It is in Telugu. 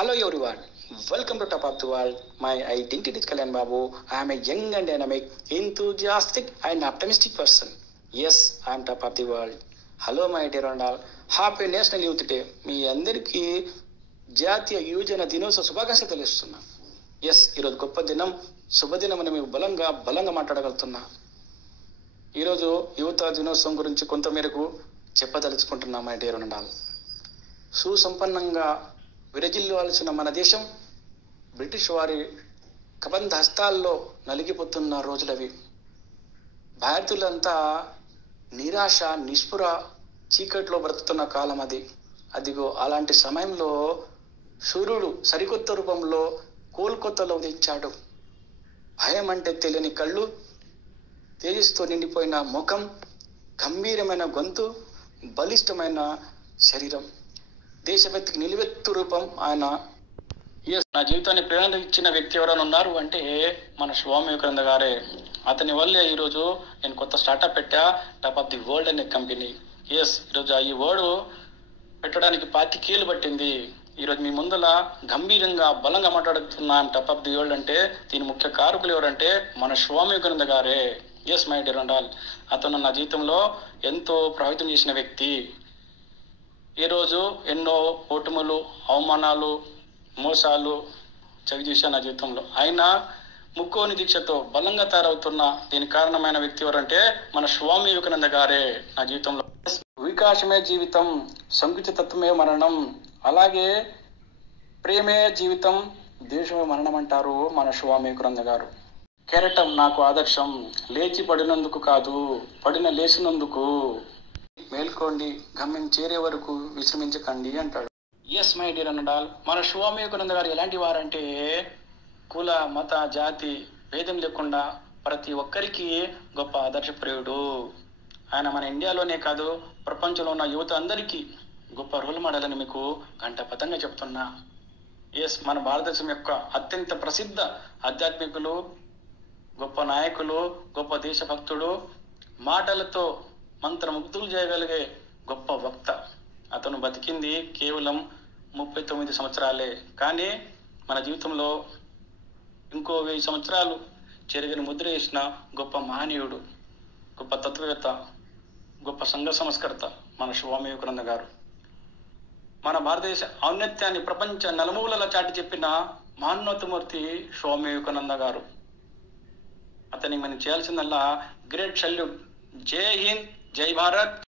Hello everyone, welcome to Top of the World. My identity is Kalyan Babu. I am a young and dynamic, enthusiastic and optimistic person. Yes, I am Top of the World. Hello my dear and all. Happy national youth day. మీ అందరికీ జాతీయ యువజన దినోత్సవ శుభాకాంక్షలు తెలుస్తున్నా. ఎస్, ఈరోజు గొప్ప దినం, శుభదినం అని మేము బలంగా మాట్లాడగలుగుతున్నా. ఈరోజు యువత దినోత్సవం గురించి కొంతమేరకు చెప్పదలుచుకుంటున్నా మై డియర్ అండ్ ఆల్. సుసంపన్నంగా విరజిల్లాల్సిన మన దేశం బ్రిటిష్ వారి కబంధ హస్తాల్లో నలిగిపోతున్న రోజులవి. భారతీయులంతా నిరాశ నిస్పృహ చీకట్లో బ్రతుకుతున్న కాలం అది. అదిగో అలాంటి సమయంలో సూర్యుడు సరికొత్త రూపంలో కోల్కతాలో ఉదయించాడు. భయం అంటే తెలియని కళ్ళు, తేజస్తో నిండిపోయిన ముఖం, గంభీరమైన గొంతు, బలిష్టమైన శరీరం, దేశభక్తికి నిలువెత్తు రూపం ఆయన. నా జీవితాన్ని ప్రేరణ ఇచ్చిన వ్యక్తి ఎవరైనా ఉన్నారు అంటే మన స్వామి వివేకానంద గారే. అతని వల్లే ఈరోజు నేను కొత్త స్టార్ట్అప్ పెట్టా, టాప్ ఆఫ్ ది వరల్డ్ అనే కంపెనీ. ఎస్, ఈరోజు ఈ వర్డ్ పెట్టడానికి 25 ఏళ్ళు పట్టింది. ఈరోజు మీ ముందల గంభీరంగా బలంగా మాట్లాడుతున్నాం టాప్ ఆఫ్ ది వరల్డ్ అంటే దీని ముఖ్య కారకులు ఎవరంటే మన స్వామి వివేకానంద గారే. Yes my dear and all, అతను నా జీవితంలో ఎంతో ప్రభావితం చేసిన వ్యక్తి. ఈరోజు ఎన్నో ఓటములు, అవమానాలు, మోసాలు చవి చూశాను నా జీవితంలో. ఆయన ముక్కోని దీక్షతో బలంగా తయారవుతున్న దీనికి కారణమైన వ్యక్తి ఎవరంటే మన స్వామి వివేకానంద గారే నా జీవితంలో. వికాసమే జీవితం, సంకుచితత్వమే మరణం, అలాగే ప్రేమే జీవితం, దేశమే మరణం అంటారు మన స్వామి వివేకానంద గారు. కెరటం నాకు ఆదర్శం, లేచి పడినందుకు కాదు, పడిన లేచినందుకు. మేల్కోండి, గమ్యం చేరే వరకు విశ్రమించకండి అంటాడు. Yes my dear and all, మన స్వామి వివేకానంద గారు ఎలాంటి వారంటే కుల మత జాతి భేదం లేకుండా ప్రతి ఒక్కరికి గొప్ప ఆదర్శప్రియుడు. ఆయన మన ఇండియాలోనే కాదు ప్రపంచంలో ఉన్న యువత అందరికీ గొప్ప రోల్ మోడల్ అని మీకు ఘంటాపథంగా చెప్తున్నా. ఎస్, మన భారతదేశం యొక్క అత్యంత ప్రసిద్ధ ఆధ్యాత్మికులు, గొప్ప నాయకులు, గొప్ప దేశభక్తుడు, మాటలతో మంత్రముగ్ధులు చేయగలిగే గొప్ప వక్త. అతను బతికింది కేవలం 39 సంవత్సరాలే, కానీ మన జీవితంలో ఇంకో 1000 సంవత్సరాలు చెరిగిన ముద్ర వేసిన గొప్ప మహనీయుడు, గొప్ప తత్వవేత్త, గొప్ప సంఘ సంస్కర్త మన స్వామి వివేకానంద గారు. మన భారతదేశ ఔన్నత్యాన్ని ప్రపంచ నలుమూలల చాటి చెప్పిన మహోన్నతమూర్తి స్వామి వివేకానంద గారు. అతనికి మనం చేయాల్సిందల్లా గ్రేట్ సల్యూట్. జై హింద్, జై భారత్.